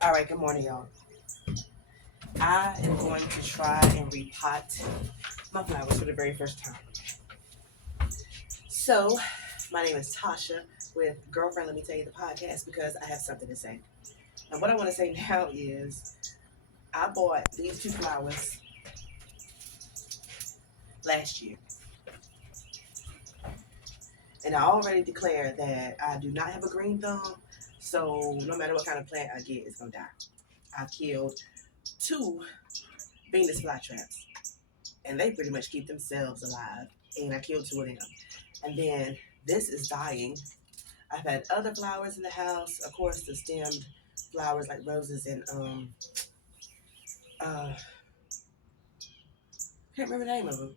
All right, good morning, y'all. I am going to try and repot my flowers for the very first time. So, my name is Tasha with Girlfriend Let Me Tell You the podcast because I have something to say. And what I want to say now is I bought these two flowers last year. And I already declared that I do not have a green thumb. So, no matter what kind of plant I get, it's going to die. I killed two Venus flytraps. And they pretty much keep themselves alive. And I killed two of them. And then this is dying. I've had other flowers in the house, of course, the stemmed flowers like roses and can't remember the name of them.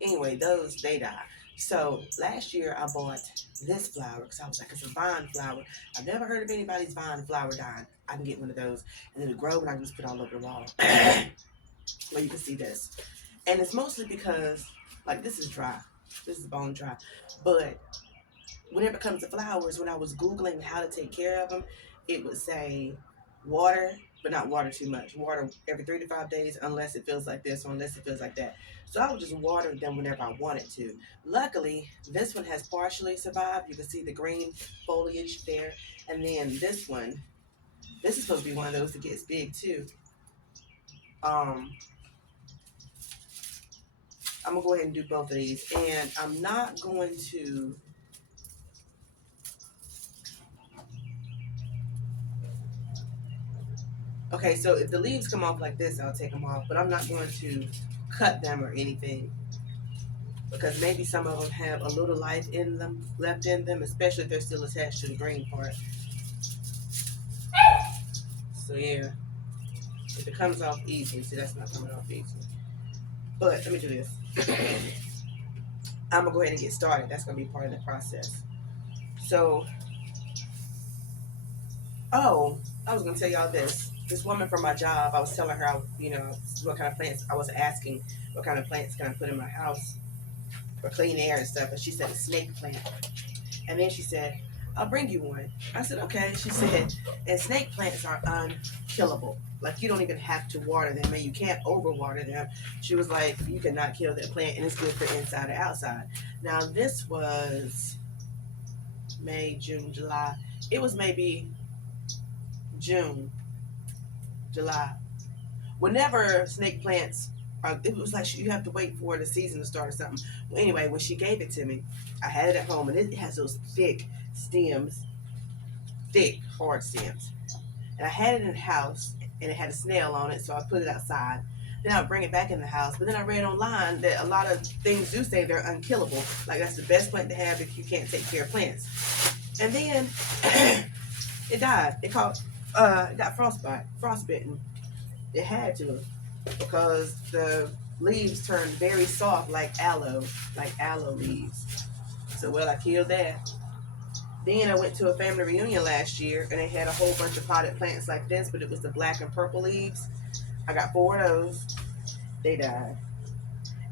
Anyway, those they die. So last year I bought this flower because I was like, it's a vine flower. I've never heard of anybody's vine flower dying. I can get one of those, and then it grow and I can just put it all over the wall. Well, you can see this, and it's mostly because like this is dry. This is bone dry, but whenever it comes to flowers, when I was Googling how to take care of them, it would say water, but not water too much. Water every 3 to 5 days, unless it feels like this or unless it feels like that. So I would just water them whenever I wanted to. Luckily, this one has partially survived. You can see the green foliage there. And then this is supposed to be one of those that gets big too. Um, I'm going to go ahead and do both of these. And I'm not going to Okay, so if the leaves come off like this, I'll take them off, but I'm not going to cut them or anything because maybe some of them have a little life in them, left in them, especially if they're still attached to the green part. So yeah, if it comes off easily, see that's not coming off easily. But let me do this. I'm gonna go ahead and get started. That's gonna be part of the process. So, oh, I was gonna tell y'all this. This woman from my job, I was telling her, what kind of plants I was asking, what kind of plants can I put in my house for clean air and stuff. And she said a snake plant. And then she said, I'll bring you one. I said, okay. She said, and snake plants are unkillable. Like you don't even have to water them and you can't overwater them. She was like, you cannot kill that plant and it's good for inside or outside. Now this was May, June, July. It was maybe June, July. Whenever snake plants it was like you have to wait for the season to start or something. Well, anyway, when she gave it to me, I had it at home, and it has those thick stems, thick, hard stems. And I had it in the house, and it had a snail on it, so I put it outside. Then I would bring it back in the house. But then I read online that a lot of things do say they're unkillable. Like that's the best plant to have if you can't take care of plants. And then it died. It got frostbitten. It had to because the leaves turned very soft like aloe leaves. So I killed that. Then I went to a family reunion last year and they had a whole bunch of potted plants like this, but it was the black and purple leaves. I got 4 of those. They died.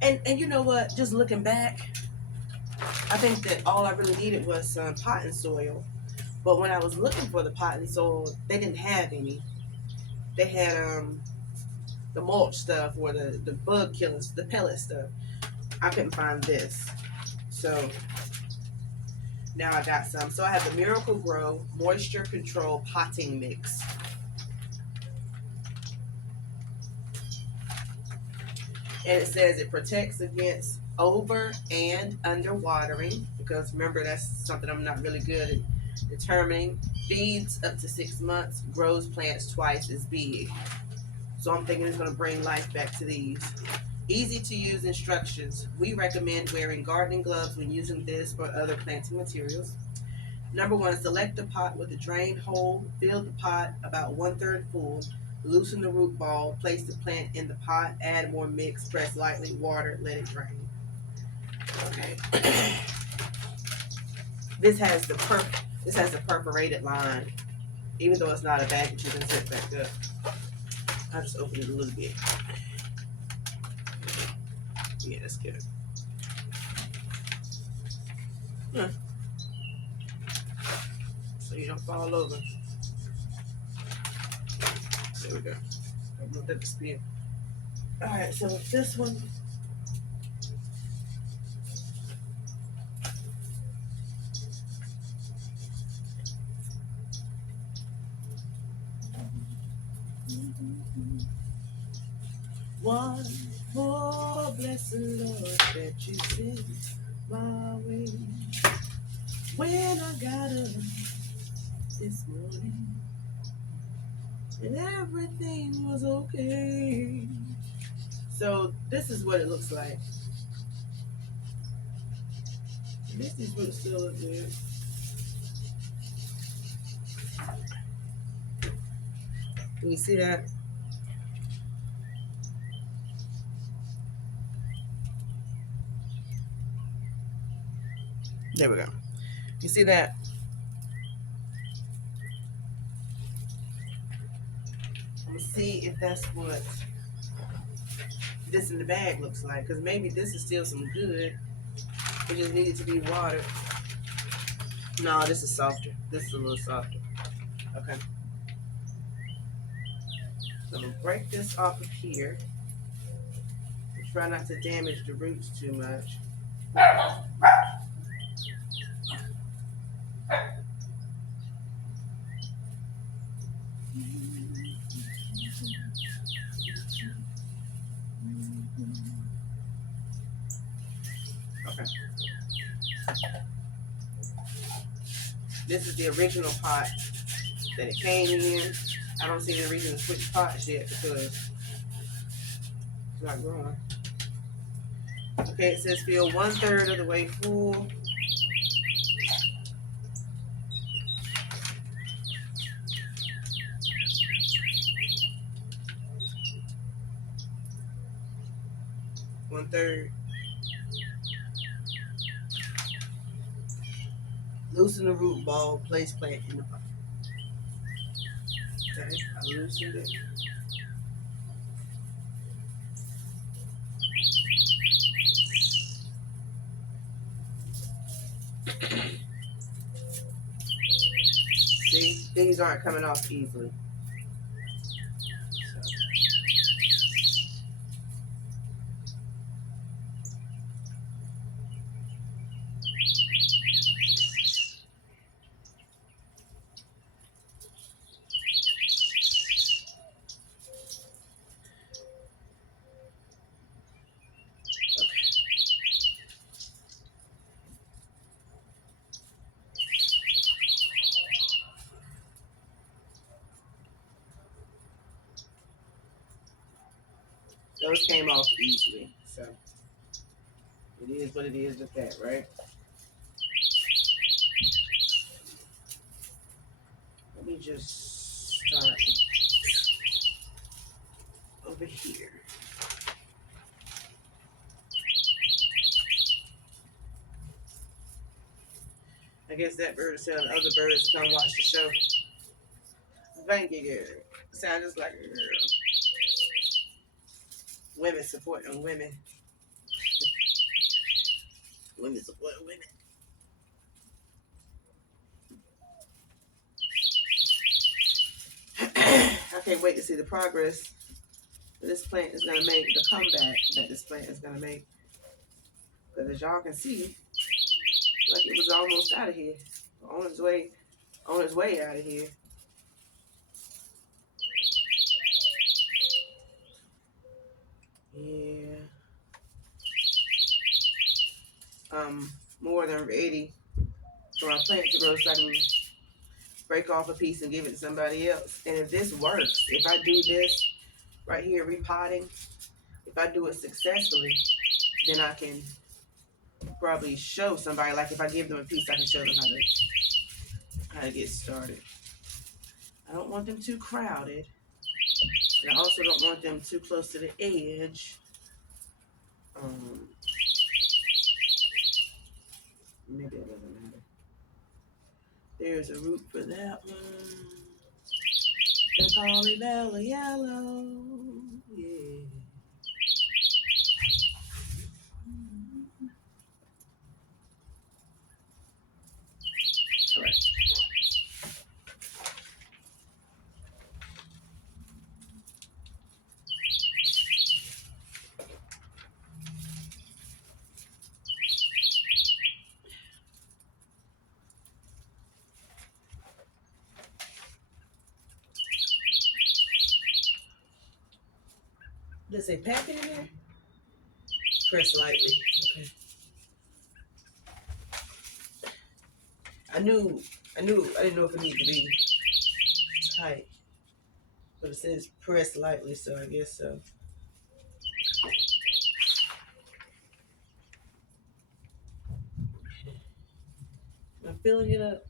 And you know what? Just looking back, I think that all I really needed was some potting soil. But when I was looking for the potting soil, they didn't have any. They had the mulch stuff or the bug killers, the pellet stuff. I couldn't find this. So now I got some. So I have the Miracle Grow Moisture Control Potting Mix. And it says it protects against over and underwatering, because remember that's something I'm not really good at determining. Feeds up to 6 months, grows plants twice as big. So I'm thinking it's going to bring life back to these. Easy to use instructions. We recommend wearing gardening gloves when using this or other planting materials. Number 1, select a pot with a drain hole. Fill the pot about 1/3 full. Loosen the root ball. Place the plant in the pot. Add more mix. Press lightly. Water. Let it drain. Okay. This has the perforated line. Even though it's not a bag that you can zip back up. I'll just open it a little bit. Yeah, that's good. So you don't fall over. There we go. I wrote that to speed. All right, so with this one, one more blessing, Lord, that you sent my way. When I got up this morning and everything was okay. So this is what it looks like. And this is what it still looks good. Can you see that? There we go. You see that? I'm gonna see if that's what this in the bag looks like, because maybe this is still some good. It just needed to be watered. No, this is softer. This is a little softer. Okay. So I'm gonna break this off of here. Try not to damage the roots too much. Okay. This is the original pot that it came in. I don't see any reason to switch pots yet because it's not growing. Okay, it says fill 1/3 of the way full. One third. Loosen the root ball. Place plant in the pot. Okay, I loosened it. See, things aren't coming off easily. So. Those came off easily, so it is what it is with that, right? Let me just start over here. I guess that bird is telling other birds to come watch the show. Thank you, girl. Sound just like a girl. Women supporting women. Women supporting women. I can't wait to see the progress that this plant is going to make, the comeback that this plant is going to make. Because as y'all can see, like it was almost out of here. On its way out of here. Yeah. More than ready for my plant to grow so I can break off a piece and give it to somebody else. And if this works, if I do this right here, repotting, if I do it successfully, then I can probably show somebody, like if I give them a piece, I can show them how to get started. I don't want them too crowded. And I also don't want them too close to the edge. Maybe it doesn't matter. There's a root for that one. They call me Bella Yellow. Yeah. All right. Does it say pack it in there? Press lightly. Okay. I knew. I didn't know if it needed to be tight, but it says press lightly, so I guess so. I'm filling it up.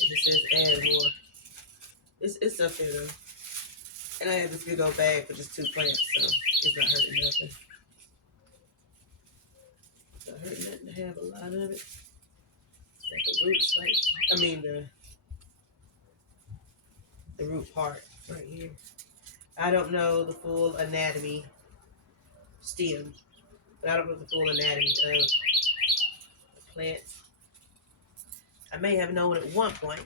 It says add more. It's up there though. And I have this big old bag for just 2 plants, so it's not hurting nothing. It's not hurting nothing to have a lot of it. Got the roots right. I mean the root part right here. I don't know the full anatomy stem, but I don't know the full anatomy of the plants. I may have known at one point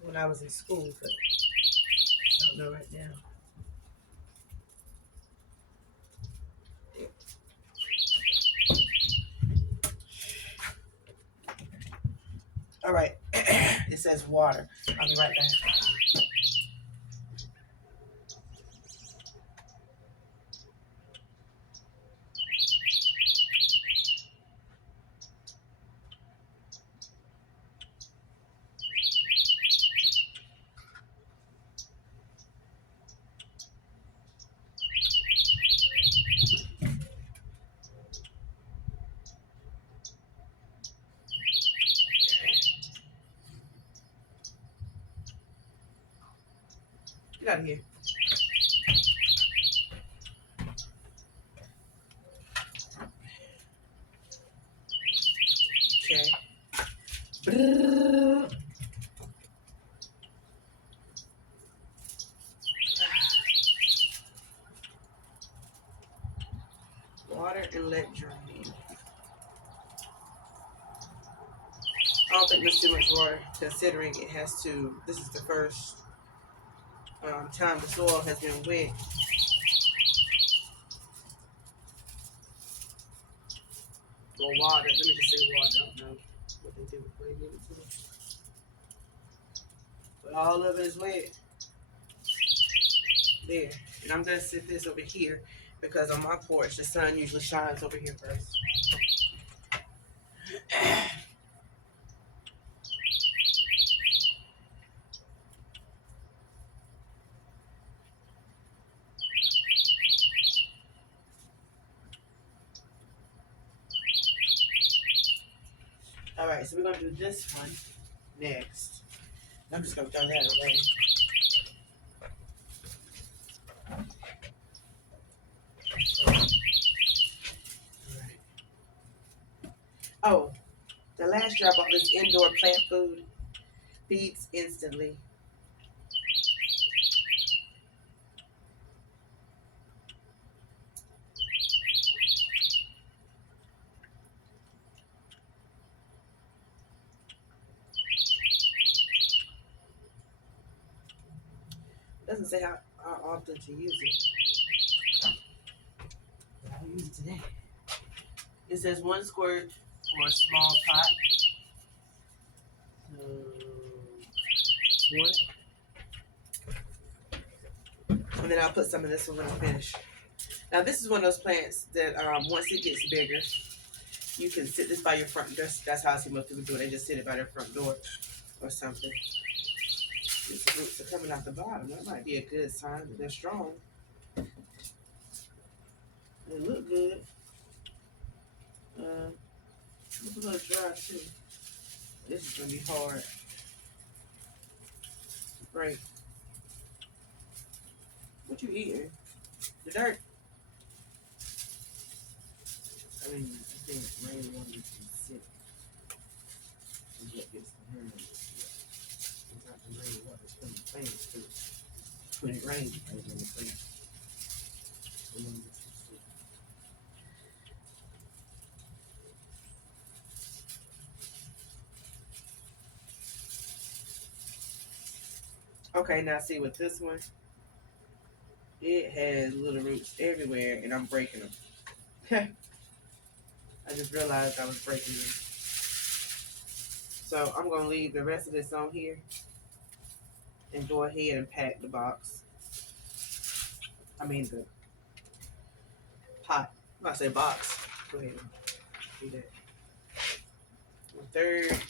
when I was in school, but I don't know right now. All right. It says water. I'll be right back. Get out of here. Okay. Water and let drain. I don't think there's too much water, considering it has to. This is the first time the soil has been wet. Or water. Let me just say water. I don't know what they do. What they give it to them. But all of it is wet. There. And I'm gonna sit this over here because on my porch the sun usually shines over here first. All right, so we're gonna do this one next. I'm just gonna throw that away. Oh, the last year I bought this indoor plant food. Feeds instantly. It doesn't say how often to use it. But I'll use it today. It says 1 squirt for a small pot. One. And then I'll put some of this one when I finish. Now this is one of those plants that once it gets bigger, you can sit this by your front door. That's how I see most people do it. They just sit it by their front door or something. These roots are coming out the bottom. That might be a good sign that they're strong. They look good. It's a little dry too. This is gonna be hard. Right. What you eating? The dirt. I mean, I think rainwater can sit. And get this to her. It's not the rainwater, it's from the plants too. When it rains, it rains on the plants. Okay, now see with this one, it has little roots everywhere and I'm breaking them. I just realized I was breaking them. So I'm going to leave the rest of this on here and go ahead and pack the box. I mean the pot. I'm about to say box. Go ahead. Do that. 1/3.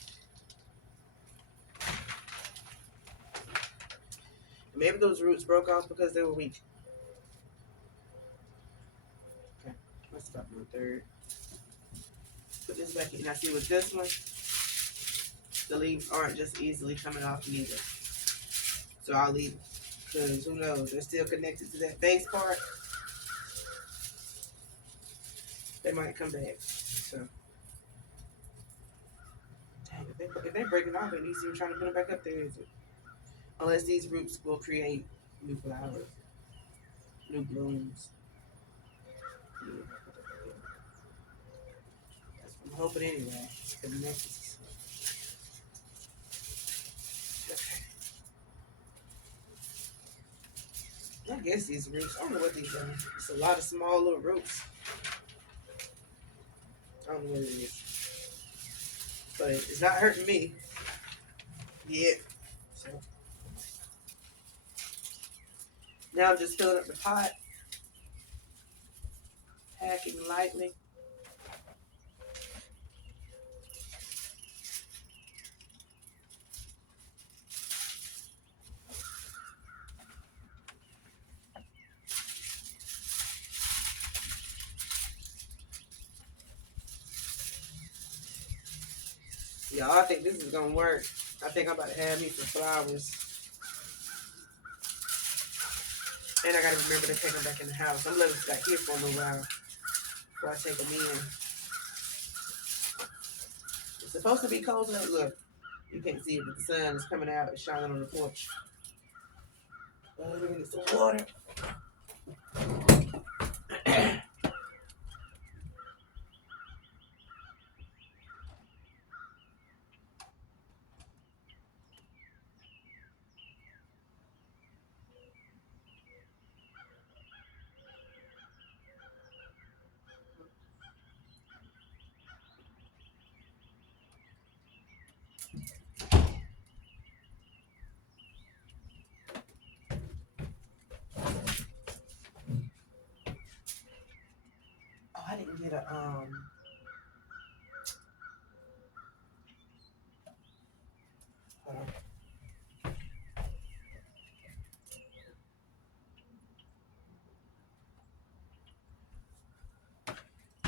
Maybe those roots broke off because they were weak. Okay, let's stop 1/3. Put this back in. Now see with this one, the leaves aren't just easily coming off neither. So I'll leave it. Because who knows, they're still connected to that base part. They might come back. So, dang, if they break it off, it easier trying to put it back up there, is it? Unless these roots will create new flowers, new blooms. Yeah, that's what I'm hoping anyway. Connected. Okay. I guess these roots, I don't know what these are. It's a lot of small little roots. I don't know what it is. But it's not hurting me. Yeah. So now I'm just filling up the pot, packing lightly. Y'all, I think this is gonna work. I think I'm about to have me some flowers. And I gotta remember to take them back in the house. I'm letting them back here for a little while before I take them in. It's supposed to be cold enough. Look, you can't see it, but the sun is coming out. It's shining on the porch. We're gonna get some water. Oh, I didn't get a hold on.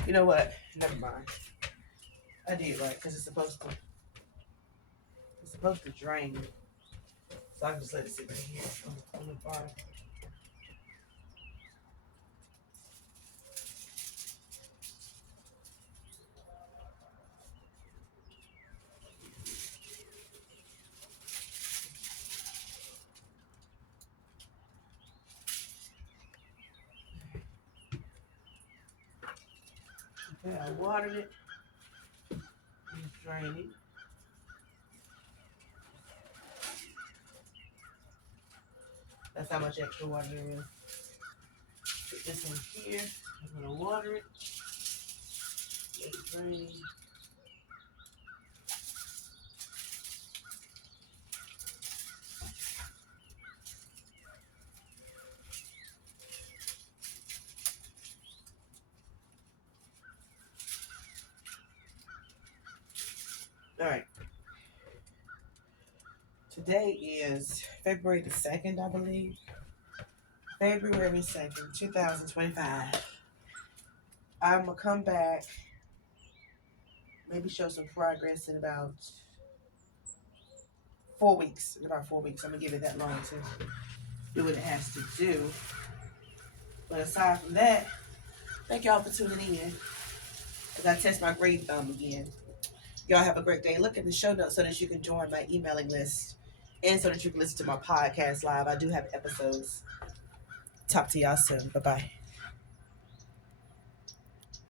You know what? Never mind. I did right because it's supposed to drain. So I can just let it sit right here on the bottom. Okay, I watered it. It's draining. That's how much extra water there is. Put this in here. I'm gonna water it. Let it drain. All right. Today is February the 2nd, I believe. February 2nd, 2025. I'm going to come back, maybe show some progress in about 4 weeks. In about 4 weeks. I'm going to give it that long to do what it has to do. But aside from that, thank y'all for tuning in as I test my great thumb again. Y'all have a great day. Look at the show notes so that you can join my emailing list and so that you can listen to my podcast live. I do have episodes. Talk to y'all soon. Bye-bye.